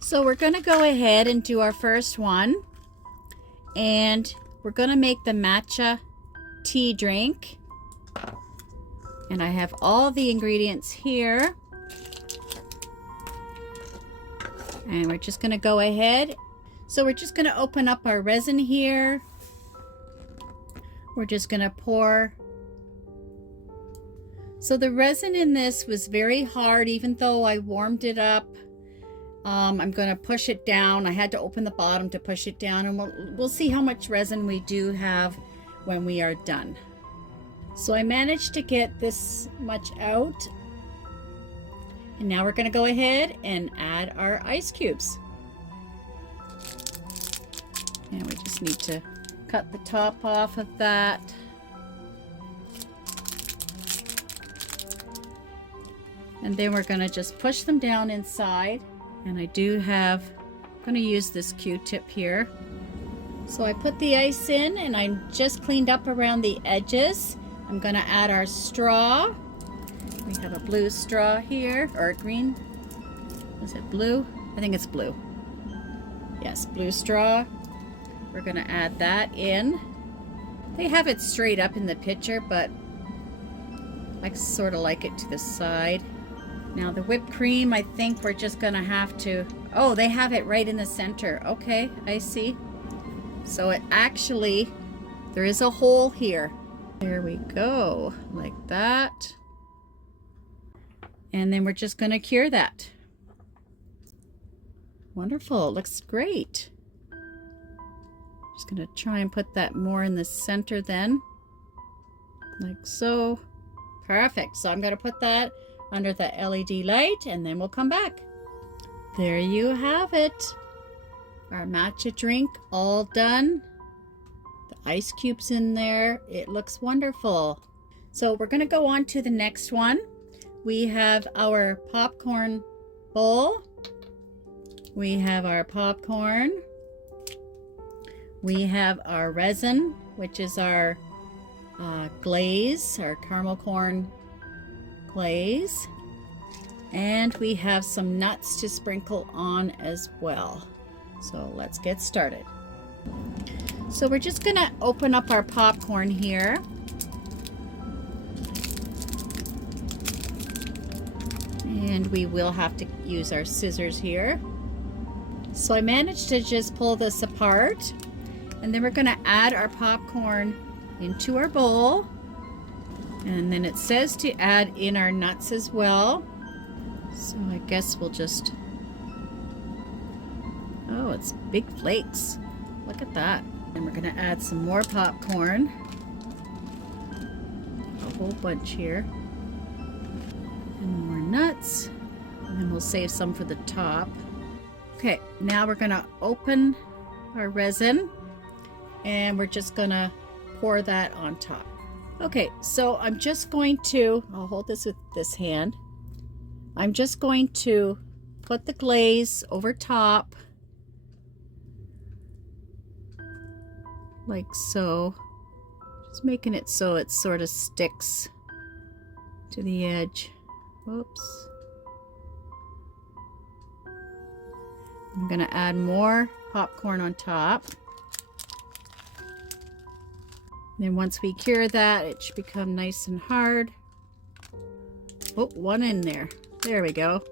So we're going to go ahead and do our first one, and we're going to make the matcha tea drink. And I have all the ingredients here. And we're just going to go ahead. So we're just going to open up our resin here. We're just going to pour. So the resin in this was very hard, even though I warmed it up. I'm going to push it down. I had to open the bottom to push it down, and we'll see how much resin we do have when we are done. So I managed to get this much out. And now we're going to go ahead and add our ice cubes. And we just need to cut the top off of that. And then we're going to just push them down inside. And I do have, I'm going to use this Q-tip here. So I put the ice in, and I just cleaned up around the edges. I'm going to add our straw. We have a blue straw here, or green. Is it blue? I think it's blue. Yes, blue straw. We're going to add that in. They have it straight up in the picture, but I sort of like it to the side. Now the whipped cream, I think we're just going to have to... Oh, they have it right in the center. Okay, I see. So it actually, there is a hole here. There we go, like that. And then we're just going to cure that. Wonderful, looks great. Just going to try and put that more in the center then. Like so. Perfect. So I'm going to put that under the LED light, and then we'll come back. There you have it. Our matcha drink all done. The ice cubes in there. It looks wonderful. So we're going to go on to the next one. We have our popcorn bowl. We have our popcorn. We have our resin, which is our glaze, our caramel corn glaze. And we have some nuts to sprinkle on as well. So let's get started. So we're just going to open up our popcorn here. And we will have to use our scissors here. So I managed to just pull this apart. And then we're going to add our popcorn into our bowl. And then it says to add in our nuts as well. So I guess we'll just... Oh, it's big flakes. Look at that. And we're going to add some more popcorn. A whole bunch here. And more nuts. And then we'll save some for the top. Okay, now we're going to open our resin. And we're just going to pour that on top. Okay, so I'm just going to, I'll hold this with this hand. I'm just going to put the glaze over top. Like so. Just making it so it sort of sticks to the edge. Whoops. I'm going to add more popcorn on top. Then once we cure that, it should become nice and hard. Oh, one in there. There we go.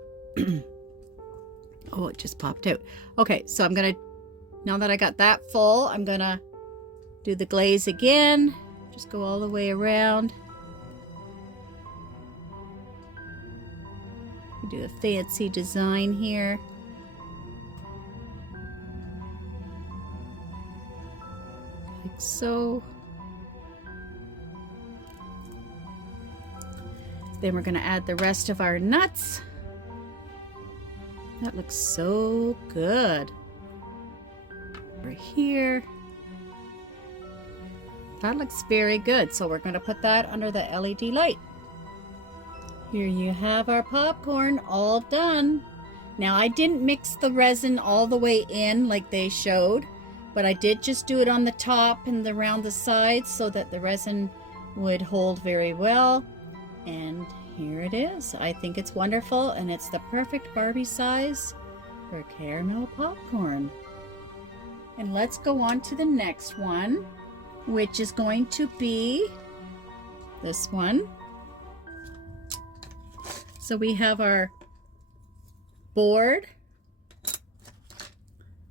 Oh, it just popped out. Okay, so I'm going to, now that I got that full, I'm going to do the glaze again. Just go all the way around. We do a fancy design here. Like so. Then we're going to add the rest of our nuts. That looks so good. Over here. That looks very good. So we're going to put that under the LED light. Here you have our popcorn all done. Now I didn't mix the resin all the way in like they showed, but I did just do it on the top and around the sides so that the resin would hold very well. And here it is. I think it's wonderful, and it's the perfect Barbie size for caramel popcorn. And let's go on to the next one, which is going to be this one. So we have our board,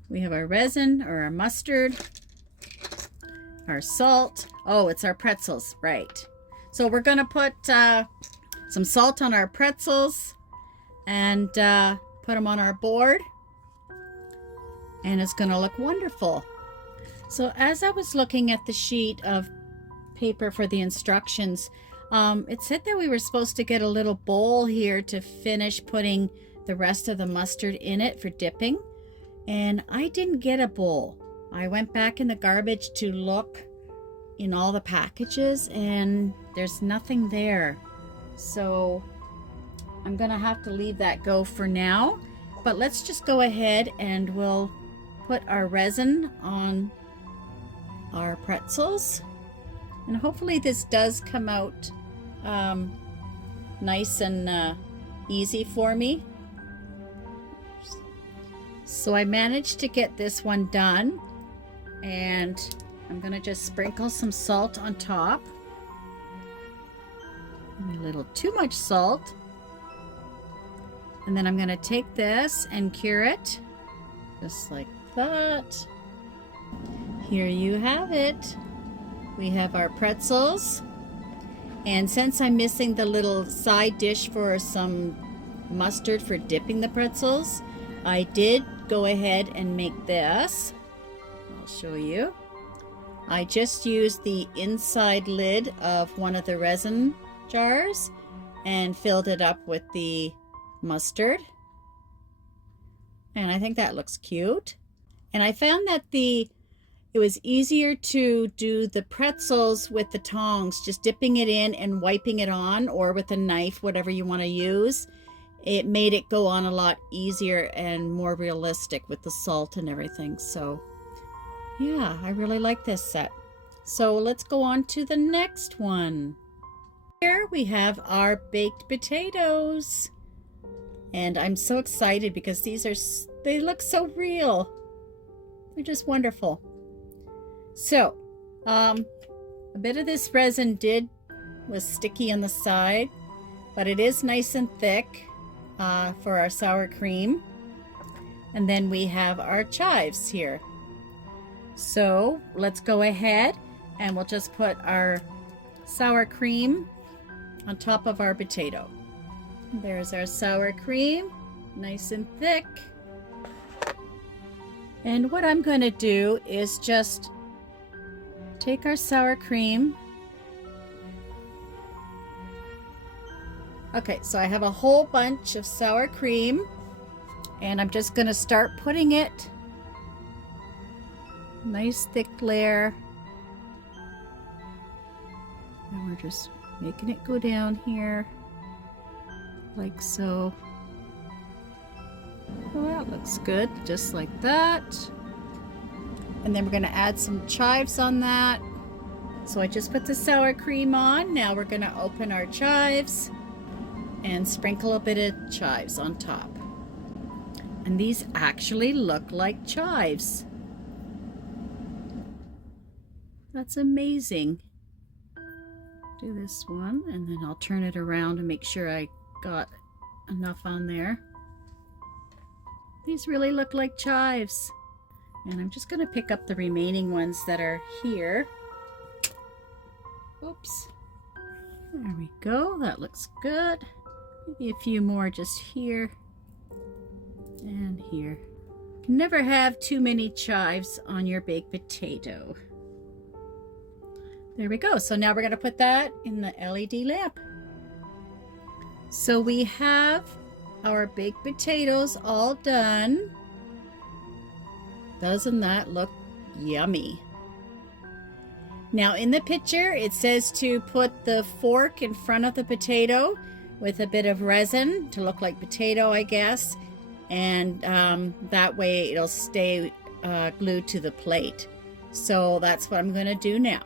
we have our resin or our mustard, our salt. Oh, it's our pretzels, right. So we're gonna put some salt on our pretzels and put them on our board, and it's gonna look wonderful. So as I was looking at the sheet of paper for the instructions, it said that we were supposed to get a little bowl here to finish putting the rest of the mustard in it for dipping, and I didn't get a bowl. I went back in the garbage to look in all the packages, and there's nothing there. So I'm gonna have to leave that go for now, but let's just go ahead and we'll put our resin on our pretzels, and hopefully this does come out nice and easy for me. So I managed to get this one done, and I'm gonna just sprinkle some salt on top. A little too much salt. And then I'm gonna take this and cure it just like that. Here you have it. We have our pretzels, and since I'm missing the little side dish for some mustard for dipping the pretzels, I did go ahead and make this. I'll show you. I just used the inside lid of one of the resin jars and filled it up with the mustard, and I think that looks cute. And I found that it was easier to do the pretzels with the tongs, just dipping it in and wiping it on, or with a knife, whatever you want to use. It made it go on a lot easier and more realistic with the salt and everything. So yeah, I really like this set. So let's go on to the next one. Here we have our baked potatoes, and I'm so excited because they look so real. They're just wonderful. So a bit of this resin was sticky on the side, but it is nice and thick for our sour cream. And then we have our chives here. So let's go ahead and we'll just put our sour cream on top of our potato. There's our sour cream, nice and thick. And what I'm going to do is just take our sour cream. Okay, so I have a whole bunch of sour cream, and I'm just going to start putting it, nice thick layer, and we're just making it go down here like so. Well, that looks good, just like that. And then we're going to add some chives on that. So I just put the sour cream on. Now we're going to open our chives and sprinkle a bit of chives on top. And these actually look like chives. That's amazing. Do this one, and then I'll turn it around and make sure I got enough on there. These really look like chives. And I'm just going to pick up the remaining ones that are here. Oops. There we go. That looks good. Maybe a few more just here and here. Never have too many chives on your baked potato. There we go. So now we're going to put that in the LED lamp. So we have our baked potatoes all done. Doesn't that look yummy? Now in the picture it says to put the fork in front of the potato with a bit of resin to look like potato, I guess, and that way it'll stay glued to the plate. So that's what I'm going to do now.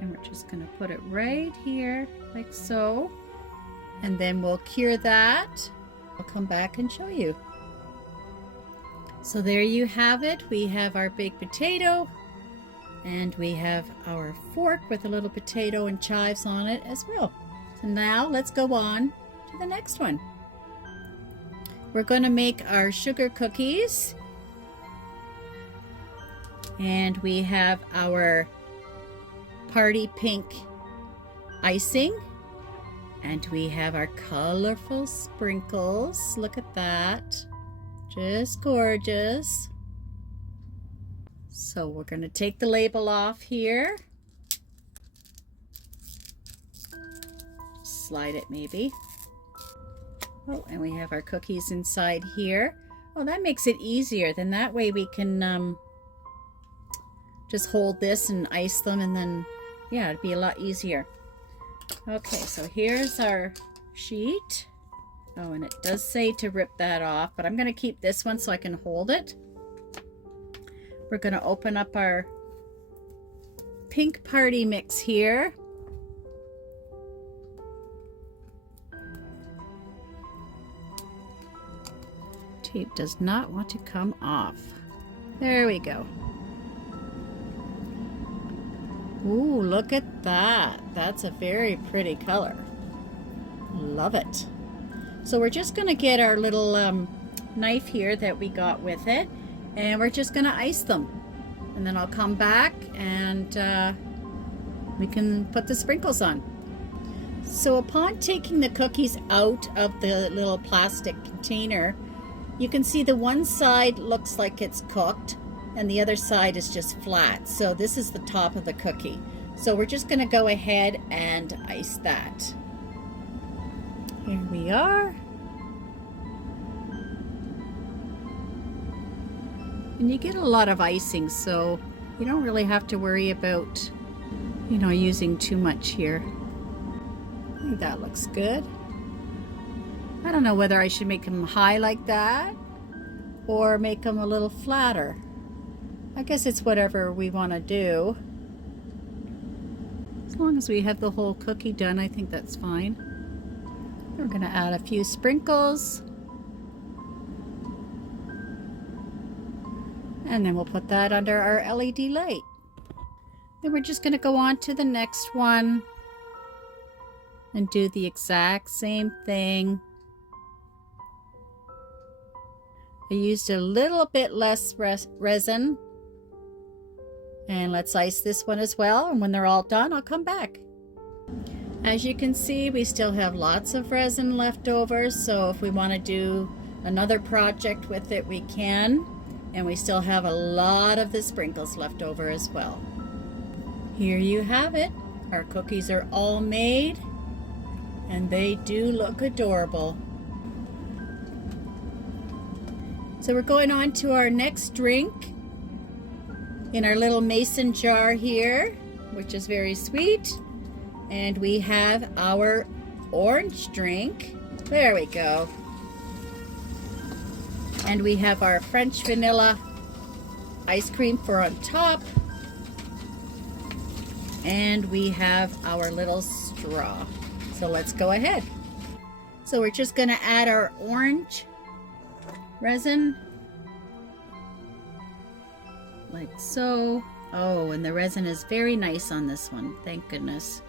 And we're just going to put it right here like so. and then we'll cure that. I'll come back and show you. So there you have it. We have our baked potato, and we have our fork with a little potato and chives on it as well. So now let's go on to the next one. We're going to make our sugar cookies, and we have our party pink icing, and we have our colorful sprinkles. Look at that, just gorgeous. So we're going to take the label off here, slide it maybe. Oh, and we have our cookies inside here. Oh, that makes it easier. Then that way we can just hold this and ice them, and then, yeah, it'd be a lot easier. Okay, so here's our sheet. Oh, and it does say to rip that off, but I'm going to keep this one so I can hold it. We're going to open up our pink party mix here. Tape does not want to come off. There we go. Ooh, look at that. That's a very pretty color. Love it. So we're just going to get our little knife here that we got with it, and we're just going to ice them. And then I'll come back and we can put the sprinkles on. So upon taking the cookies out of the little plastic container, you can see the one side looks like it's cooked and the other side is just flat. So this is the top of the cookie. So we're just going to go ahead and ice that. Here we are. And you get a lot of icing, so you don't really have to worry about, you know, using too much here. I think that looks good. I don't know whether I should make them high like that or make them a little flatter. I guess it's whatever we want to do. As long as we have the whole cookie done, I think that's fine. We're going to add a few sprinkles. And then we'll put that under our LED light. Then we're just going to go on to the next one and do the exact same thing. I used a little bit less resin. And let's ice this one as well. And when they're all done, I'll come back. As you can see, we still have lots of resin left over. So if we want to do another project with it, we can. And we still have a lot of the sprinkles left over as well. Here you have it. Our cookies are all made. And they do look adorable. So we're going on to our next drink in our little mason jar here, which is very sweet. And we have our orange drink. There we go. And we have our French vanilla ice cream for on top. And we have our little straw. So let's go ahead. So we're just going to add our orange resin. Like so. Oh, and the resin is very nice on this one. Thank goodness.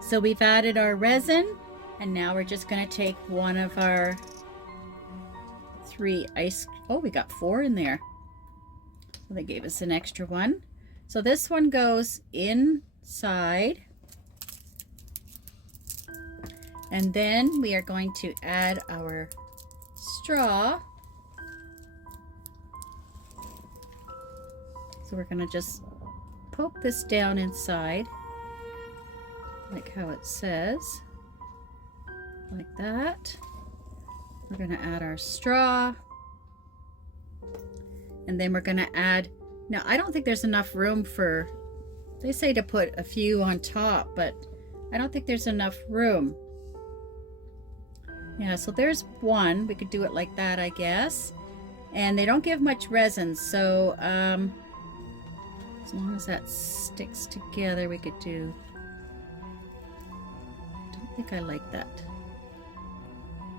So we've added our resin, and now we're just going to take one of our 3 ice. Oh, we got 4 in there. So they gave us an extra one. So this one goes inside. And then we are going to add our straw. So we're going to just poke this down inside, like how it says, like that. We're going to add our straw, and then we're going to add, now I don't think there's enough room for, they say to put a few on top, but I don't think there's enough room. Yeah, so there's one. We could do it like that, I guess. And they don't give much resin, so as long as that sticks together, we could do think I like that.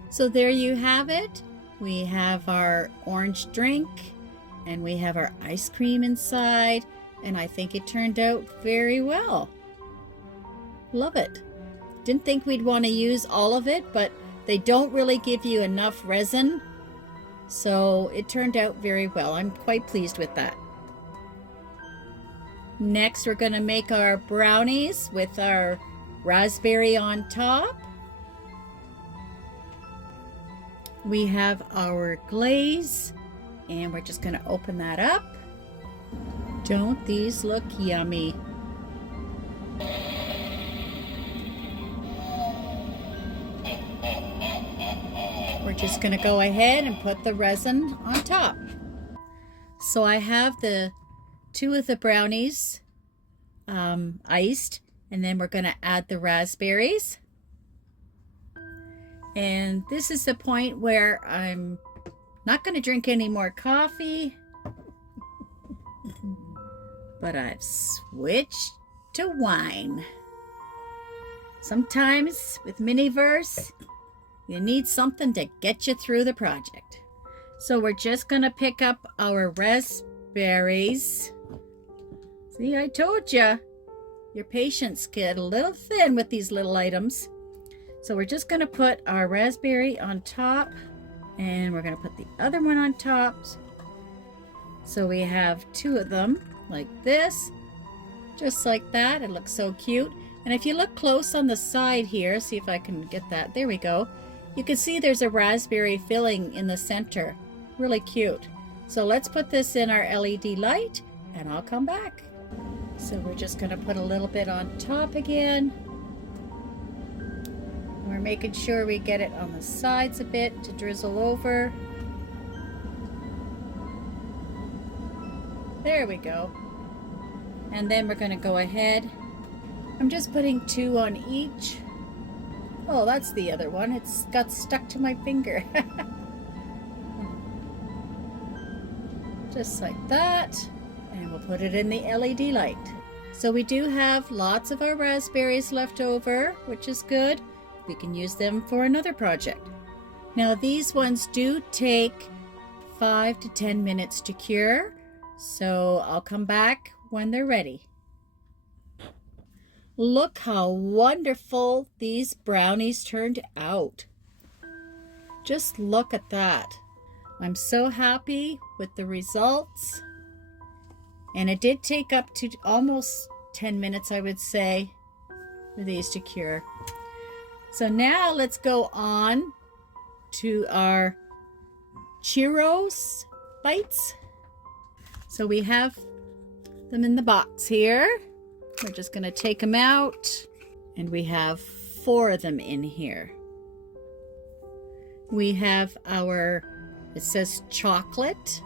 So there you have it. We have our orange drink and we have our ice cream inside, and I think it turned out very well. Love it. Didn't think we'd want to use all of it, but they don't really give you enough resin, so it turned out very well. I'm quite pleased with that. Next, we're going to make our brownies with our raspberry on top. We have our glaze, and we're just going to open that up. Don't these look yummy? We're just going to go ahead and put the resin on top. So I have the two of the brownies iced, and then we're going to add the raspberries. And this is the point where I'm not going to drink any more coffee, but I've switched to wine. Sometimes with Miniverse, you need something to get you through the project. So we're just going to pick up our raspberries. See, I told you, your patience get a little thin with these little items. So we're just going to put our raspberry on top, and we're going to put the other one on top. So we have two of them like this, just like that. It looks so cute. And if you look close on the side here, see if I can get that. There we go. You can see there's a raspberry filling in the center. Really cute. So let's put this in our LED light, and I'll come back. So we're just going to put a little bit on top again. We're making sure we get it on the sides a bit to drizzle over. There we go. And then we're going to go ahead. I'm just putting two on each. Oh, that's the other one. It's got stuck to my finger. Just like that. And we'll put it in the LED light. So we do have lots of our raspberries left over, which is good. We can use them for another project. Now these ones do take 5 to 10 minutes to cure, so I'll come back when they're ready. Look how wonderful these brownies turned out. Just look at that. I'm so happy with the results. And it did take up to almost 10 minutes, I would say, for these to cure. So now let's go on to our churros bites. So we have them in the box here. We're just going to take them out, and we have 4 of them in here. We have our, it says chocolate,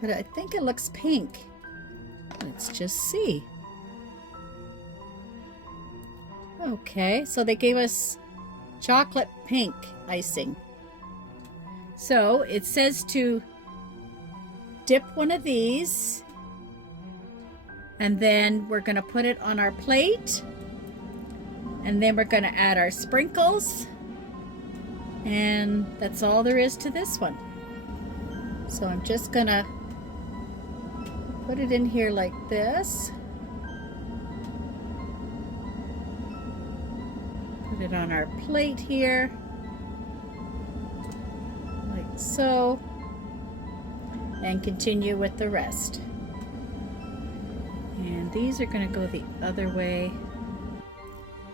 but I think it looks pink. Let's just see. Okay, so they gave us chocolate pink icing. So it says to dip one of these, and then we're going to put it on our plate, and then we're going to add our sprinkles, and that's all there is to this one. So I'm just going to put it in here like this. Put it on our plate here, like so, and continue with the rest. And these are going to go the other way.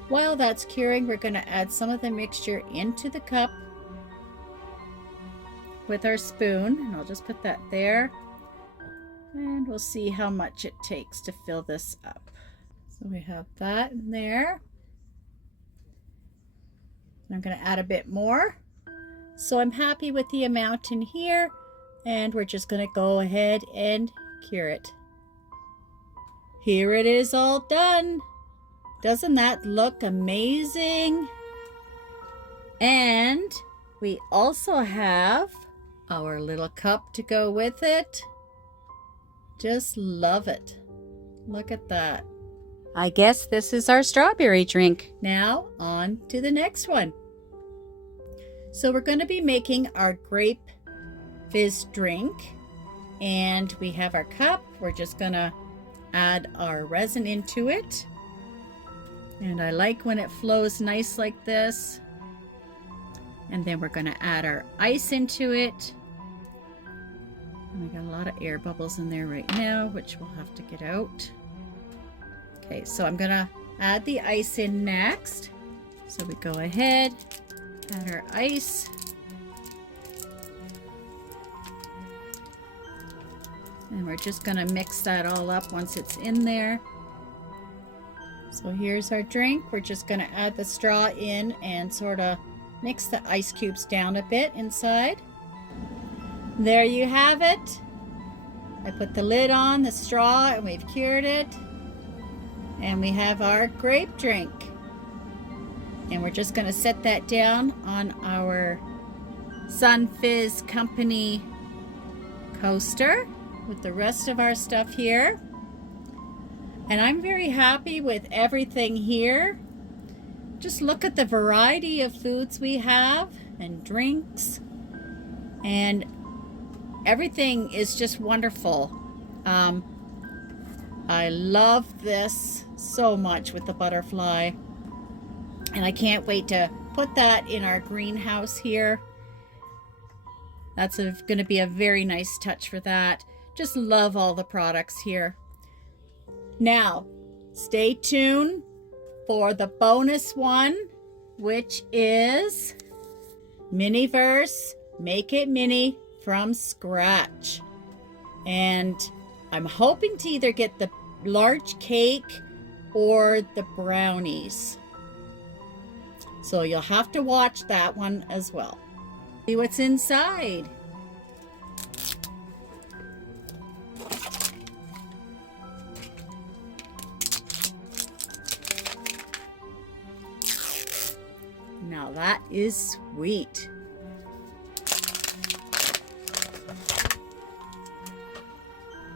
While that's curing, we're going to add some of the mixture into the cup with our spoon, and I'll just put that there, and we'll see how much it takes to fill this up. So we have that in there. I'm going to add a bit more. So I'm happy with the amount in here, and we're just going to go ahead and cure it. Here it is, all done. Doesn't that look amazing? And we also have our little cup to go with it. Just love it. Look at that. I guess this is our strawberry drink. Now on to the next one. So we're going to be making our grape fizz drink, and we have our cup. We're just going to add our resin into it, and I like when it flows nice like this. And then we're going to add our ice into it. And we got a lot of air bubbles in there right now, which we'll have to get out. Okay, so I'm going to add the ice in next. So we go ahead, add our ice. And we're just going to mix that all up once it's in there. So here's our drink. We're just going to add the straw in and sort of mix the ice cubes down a bit inside. There you have it. I put the lid on the straw and we've cured it. And we have our grape drink. And we're just going to set that down on our Sun Fizz Company coaster with the rest of our stuff here. And I'm very happy with everything here. Just look at the variety of foods we have and drinks. And everything is just wonderful. I love this so much with the butterfly. And I can't wait to put that in our greenhouse here. That's going to be a very nice touch for that. Just love all the products here. Now, stay tuned for the bonus one, which is Miniverse Make It Mini from scratch. And I'm hoping to either get the large cake or the brownies. So you'll have to watch that one as well. See what's inside. Now that is sweet.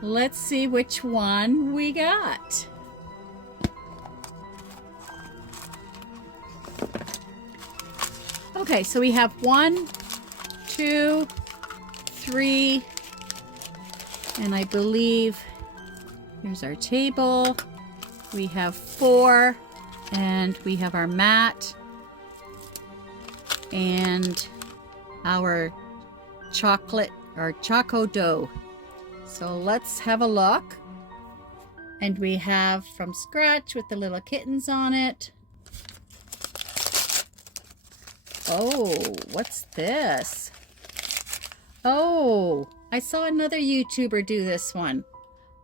Let's see which one we got. Okay, so we have 1, 2, 3, and I believe here's our table. We have 4, and we have our mat and our chocolate or choco dough. So let's have a look. And we have from scratch with the little kittens on it. Oh, what's this? Oh, I saw another YouTuber do this one.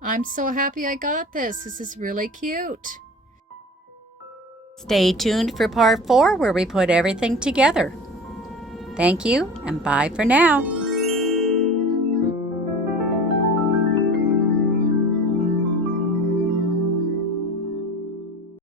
I'm so happy I got this. This is really cute. Stay tuned for part 4 where we put everything together. Thank you and bye for now.